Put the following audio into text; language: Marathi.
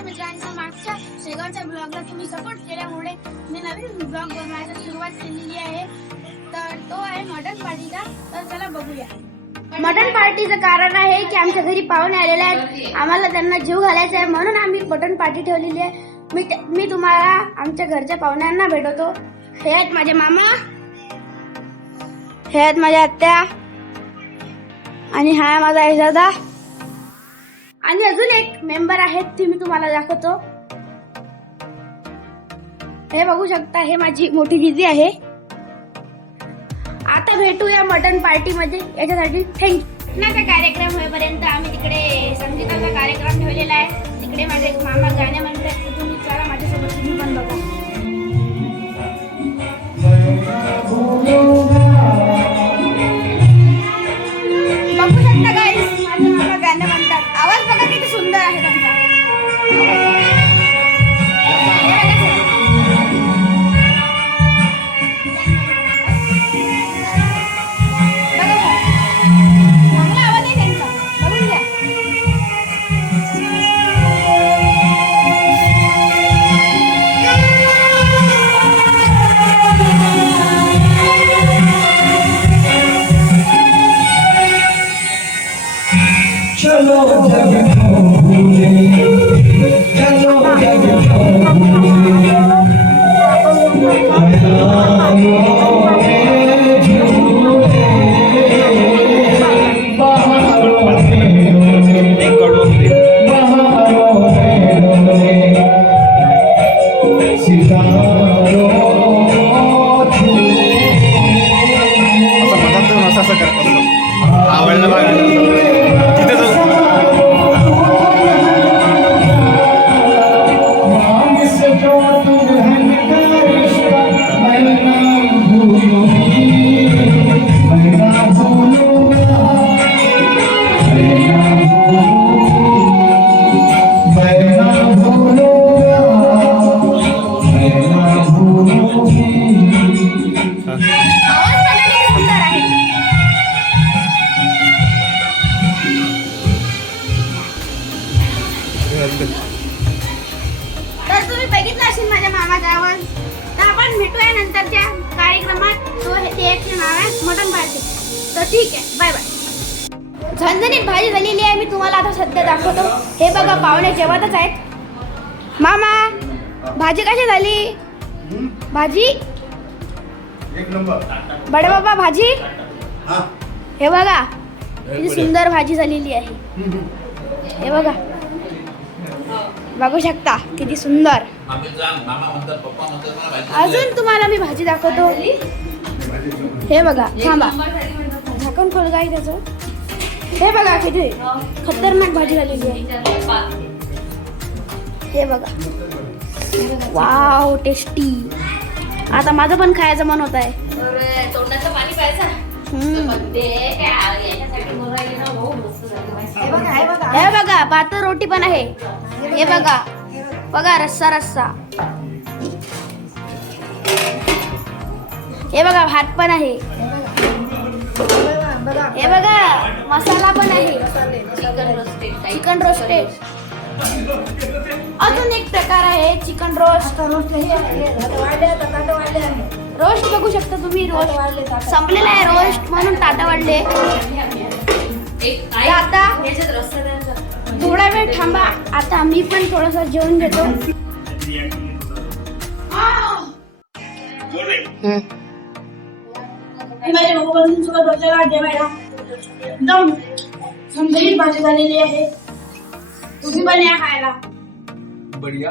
नमस्कार मित्रांनो, मागच्या शेगावच्या ब्लॉगला तुम्ही सपोर्ट केल्यामुळे मी नवीन ब्लॉग बनवायला सुरुवात केलेली आहे. तर तो आहे मटन पार्टीचा. तर चला बघूया. मटन पार्टीचं कारण आहे की आमच्या घरी पाहुणे आलेले आहेत, आम्हाला त्यांना जीव घालायचा आहे म्हणून आम्ही मटन पार्टी ठेवलेली आहे. मी तुम्हाला आमच्या घरच्या पाहुण्यांना भेटवतो. हे आहेत माझे मामा, हे आहेत माझ्या आत्या आणि हा आहे माझा दादा आणि अजून एक मेंबर आहेत ती मी तुम्हाला दाखवतो. हे बघू शकता, हे माझी मोठी दीदी आहे. आता भेटूया मटन पार्टी मध्ये. याच्यासाठी थँक्यू. कार्यक्रम होईपर्यंत आम्ही तिकडे संगीताचा कार्यक्रम ठेवलेला आहे. तिकडे माझे मामा गाणे म्हणतात, तर तुम्ही चला माझ्यासोबत, तुम्ही पण बघा. बघू शकता गाईस, माझे मामा गाणे म्हणतात. आवाज बघा किती सुंदर आहे त्यांचा. चांगला आवाज आहे त्यांचा, बघून घ्या. चलो जग भूले, चलो जग भूले, बहारों में झूले, बहारों में डोले, बहारों में डोले, सितारों झूले. असं करतो आवडलं बघा तिथे तर तुम्ही बघितलं असेल माझ्या मामाचा आवाज. तर आपण भेटूया नंतरच्या कार्यक्रमात. तो त्याचे नाव आहे मटन पार्टी. तर ठीक आहे, बाय बाय. झणझणीत भाजी झालेली आहे, मी तुम्हाला आता सध्या दाखवतो. हे बघा, पाहुणे जेवतच आहेत. मामा, भाजी कशी झाली? भाजी एक नंबर. बडे बाबा, भाजी हे बघा किती सुंदर भाजी झालेली आहे. हे बघा, बघू शकता किती सुंदर. अजून तुम्हाला मी भाजी दाखवतो. हे बघा, थांबा, झाकण खोल काय त्याचं. हे बघा किती खतरनाक भाजी झालेली आहे. हे बघा, वाव, टेस्टी. आता माझं पण खायचं मन होत आहे. तोंडाचं पाणी प्यायचं. हे बघा, पातळ रोटी पण आहे. हे बघा बघा, रस्सा रस्सा. हे बघा, भात पण आहे. हे बघा, मसाला पण आहे, चिकन रोस्टेड. अजून एक प्रकार आहे चिकन रोस्ट. रोस्ट बघू शकता तुम्ही, रोस्ट संपलेला आहे रोस्ट म्हणून ताटा वाढले. आता थोडा वेळ थांबा, आता मी पण थोडस जेवण घेतो. एकदम झणझणीत भाजी झालेली आहे. तुम्ही पण या खायला. बढिया.